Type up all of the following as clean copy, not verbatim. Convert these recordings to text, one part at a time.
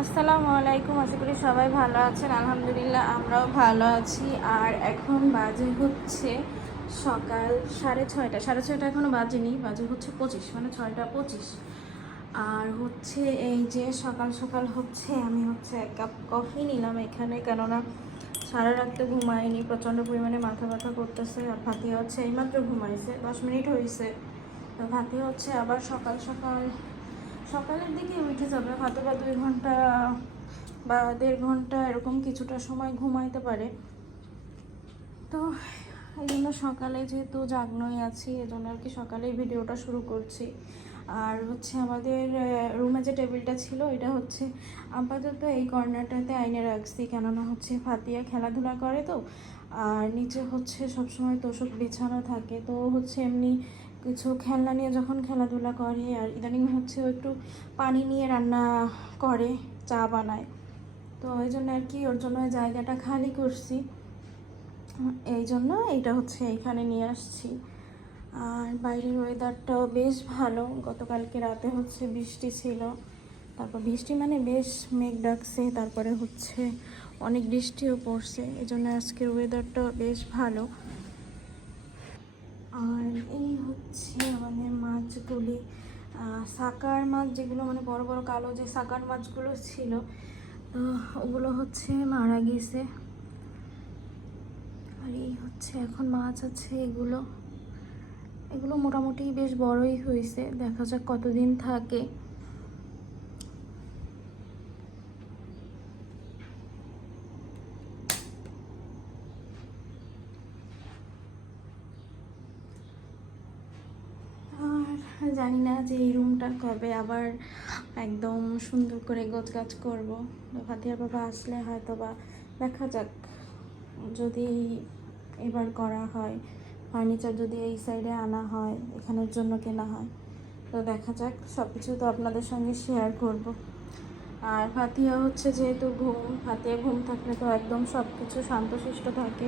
আসসালামু আলাইকুম, আশা করি সবাই ভালো আছেন। আলহামদুলিল্লাহ আমরাও ভালো আছি। আর এখন বাজে হচ্ছে সকাল 6:30। 6:30 এখনও বাজেনি, বাজে হচ্ছে 25, মানে 6:25। আর হচ্ছে এই যে সকাল সকাল হচ্ছে আমি হচ্ছে 1 কাপ কফি নিলাম এখানে, কেননা সারা রাত্রে ঘুমায়নি, প্রচণ্ড পরিমাণে মাথা ব্যথা করতেছে। আর ভাতিয়া হচ্ছে এইমাত্র ঘুমাইছে, 10 মিনিট হয়েছে। তো ভাতিয়া হচ্ছে আবার সকাল সকাল সকালের দিকে উঠে যাবে, হয়তো বা 2 ঘন্টা বা 1.5 ঘন্টা এরকম কিছুটা সময় ঘুমাইতে পারে। তো এই জন্য সকালে যেহেতু জাগনোই আছি, এই জন্য আর কি সকালেই ভিডিওটা শুরু করছি। আর হচ্ছে আমাদের রুমে যে টেবিলটা ছিল এটা হচ্ছে আপাতত এই কর্নারটাতে আইনে রাখছি, কেননা হচ্ছে ফাতিয়া খেলাধুলা করে তো। আর নিচে হচ্ছে সবসময় তোষক বিছানো থাকে, তো হচ্ছে এমনি কিছু খেলনা নিয়ে যখন খেলাধুলা করে। আর ইদানিং হচ্ছে ও একটু পানি নিয়ে রান্না করে, চা বানায়। তো এই জন্য আর কি ওর জন্য জায়গাটা খালি করছি, এই জন্য এটা হচ্ছে এইখানে নিয়ে আসছি। আর বাইরের ওয়েদারটাও বেশ ভালো। গতকালকে রাতে হচ্ছে বৃষ্টি ছিল, তারপর বৃষ্টি মানে বেশ মেঘ ডাকছে, তারপরে হচ্ছে অনেক বৃষ্টিও পড়ছে, এই জন্য আজকের ওয়েদারটাও বেশ ভালো। আর এই হচ্ছে আমাদের মাছগুলি, সাকার মাছ, যেগুলো মানে বড় বড় কালো যে সাকার মাছগুলো ছিল, তো ওগুলো হচ্ছে মারা গেছে। আর এই হচ্ছে এখন মাছ আছে, এগুলো মোটামুটি বেশ বড়ই হয়েছে, দেখা যাক কতদিন থাকে। আর জানি না যে এই রুমটা কবে আবার একদম সুন্দর করে গোছগাছ করবো। ফাতিয়ার বাবা আসলে হয়তো বা দেখা যাক, যদি এবার করা হয়, ফার্নিচার যদি এই সাইডে আনা হয়, এখানের জন্য কেনা হয়, তো দেখা যাক। সব কিছু তো আপনাদের সঙ্গে শেয়ার করব। আর ফাতিয়া হচ্ছে যেহেতু ফাতিয়া ঘুম থাকলে তো একদম সব কিছু শান্তশিষ্ট থাকে,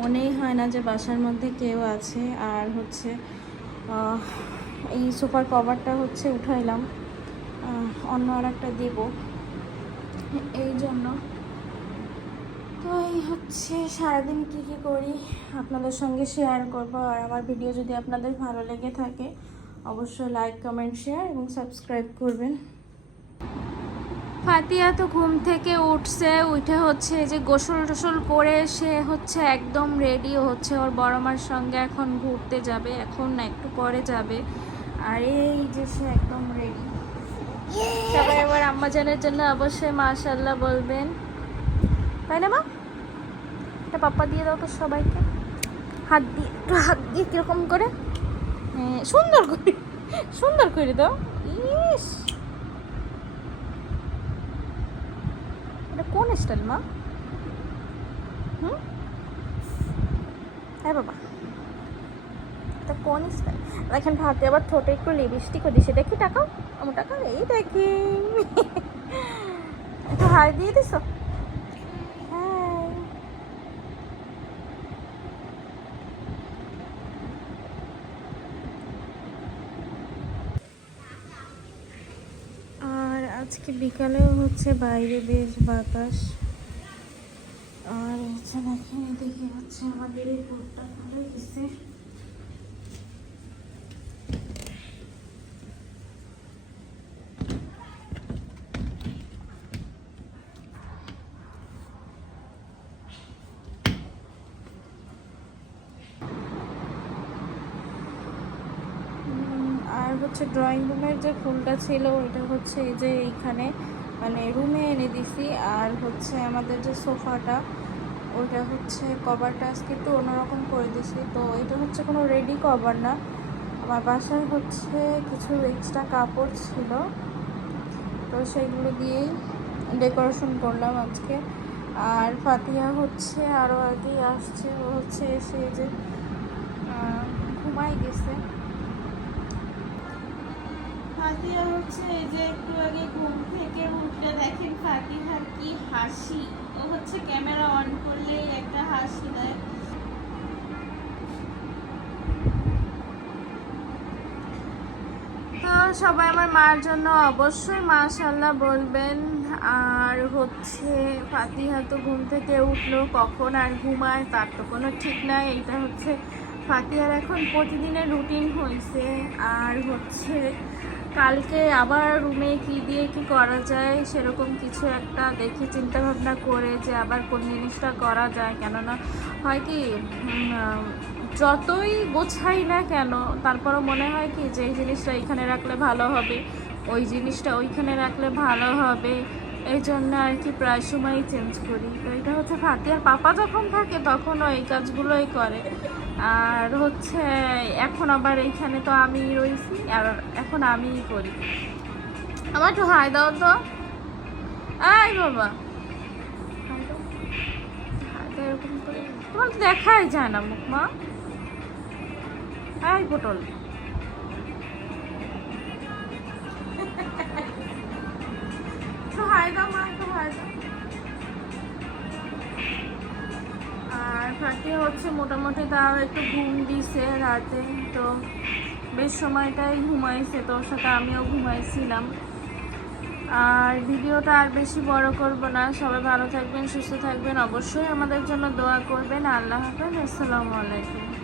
মনেই হয় না যে বাসার মধ্যে কেউ আছে। আর হচ্ছে এই সোফার কভারটা হচ্ছে উঠাইলাম, অন্য আর একটা দেবো, এই জন্য। তো এই হচ্ছে সারাদিন কী কী করি আপনাদের সঙ্গে শেয়ার করব। আর আমার ভিডিও যদি আপনাদের ভালো লেগে থাকে অবশ্যই লাইক, কমেন্ট, শেয়ার এবং সাবস্ক্রাইব করবেন। ফাতিয়া তো ঘুম থেকে উঠে হচ্ছে যে গোসল টোসল করে সে হচ্ছে একদম রেডি হচ্ছে ওর বড় মার সঙ্গে এখন ঘুরতে যাবে, এখন না একটু পরে যাবে। আর এই যে সে একদম রেডি। সবাই আবার আম্মাজানের জন্য অবশ্যই মাশাআল্লাহ বলবেন, তাই না মা? এটা পাপ্পা দিয়ে দাও তো সবাইকে, হাত দিয়ে কিরকম করে, সুন্দর করে সুন্দর করে দাও। ইস, এটা কোন স্টাইল মা? হ্যাঁ বাবা, এটা কোন স্টাইল? দেখেন ভাতে আবার ঠোঁটে একটু লিপস্টিকও দিছে, দেখি টাকাও আমার টাকা, এই দেখি একটু হাই দিয়ে দিছো। আর আজকে বিকালেও হচ্ছে বাইরে বেশ বাতাস। আর হচ্ছে দেখেন এদিকে হচ্ছে আমাদের এই বোর্ডটা খুলে গেছে। আর হচ্ছে ড্রয়িং রুমের যে ফুলটা ছিল ওইটা হচ্ছে এই যে এইখানে মানে রুমে এনে দিছি। আর হচ্ছে আমাদের যে সোফাটা ওইটা হচ্ছে কভারটা আজকে একটু অন্যরকম করে দিছি। তো এটা হচ্ছে কোনো রেডি কভার না, আমার বাসায় হচ্ছে কিছু এক্সট্রা কাপড় ছিল, তো সেইগুলো দিয়েই ডেকোরেশন করলাম আজকে। আর ফাতিয়া হচ্ছে আরও আগেই আসছে, ও হচ্ছে এসে যে ঘুমাই গেছে। ফাতিয়া হচ্ছে এই যে একটু আগে ঘুম থেকে উঠে দেখেন ফাতিহার কি হাসি, ও হচ্ছে ক্যামেরা অন করলেই একটা হাসি দেয়। তো সবাই আমার মার জন্য অবশ্যই মাশাআল্লাহ বলবেন। আর হচ্ছে ফাতিহা তো ঘুম থেকে উঠলো, কখন আর ঘুমায় তার তো কোনো ঠিক নাই। এইটা হচ্ছে ফাতিহার এখন প্রতিদিনের রুটিন হয়েছে। আর হচ্ছে কালকে আবার রুমে কি দিয়ে কি করা যায় সেরকম কিছু একটা দেখি চিন্তা ভাবনা করে যে আবার কোন জিনিসটা করা যায়। কেননা হয় কি যতই গোছাই না কেন তারপরও মনে হয় কি যে এই জিনিসটা এখানে রাখলে ভালো হবে, ওই জিনিসটা ওইখানে রাখলে ভালো হবে। এই জন্য আর কি প্রায় সময়ই চেঞ্জ করি। তো এটা হচ্ছে ফাতিহার পাপা যখন থাকে তখনও এই কাজগুলোই করে। আর হচ্ছে এখন আবার এইখানে তো আমি রয়েছি আর এখন আমিই করি। আমার একটু হাই দাও তো, আই বাবা এরকম করে তোমার তো দেখাই যায় না মুখ মা। এই পটল হাই দাও মা, একটু হাই দাও। আর ফাতিহা হচ্ছে মোটামুটি তাও একটু ঘুম দিছে রাতে, তো বেশ সময়টাই ঘুমাইছে, তোর সাথে আমিও ঘুমাইছিলাম। আর ভিডিওটা আর বেশি বড় করব না। সবাই ভালো থাকবেন, সুস্থ থাকবেন, অবশ্যই আমাদের জন্য দোয়া করবেন। আল্লাহ হাফেজ, আসসালামু আলাইকুম।